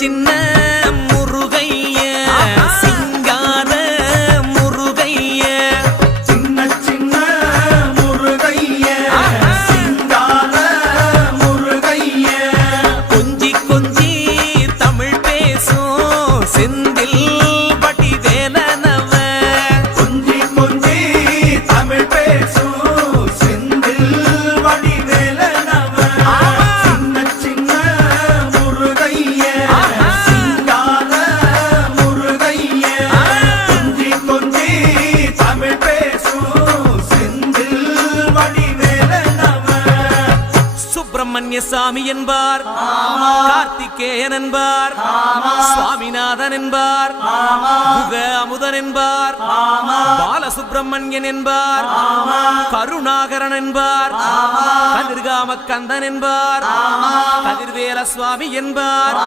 சின்ன முருகைய சிங்கார முருகைய சின்ன முருகைய சிங்கார முருகைய கொஞ்சி கொஞ்சி தமிழ் பேசும் செந்தில் வடிவேலனவ கொஞ்சி கொஞ்சி தமிழ் பேசும் செந்தில் வடிவேலனவ சின்ன முருகைய சிங்கார முருகைய கொஞ்சி கொஞ்சி தமிழ் பேசும் செந்தில் வடிவேலனவ சுப்பிரமணிய சாமி என்பார், கார்த்திகேயன் என்பார், சுவாமிநாதன் என்பார், முக அமுதன் என்பார், பாலசுப்பிரமணியன் என்பார், கருணாகரன் என்பார், கதிர்காம கந்தன் என்பார், கதிர்வேல சுவாமி என்பார்.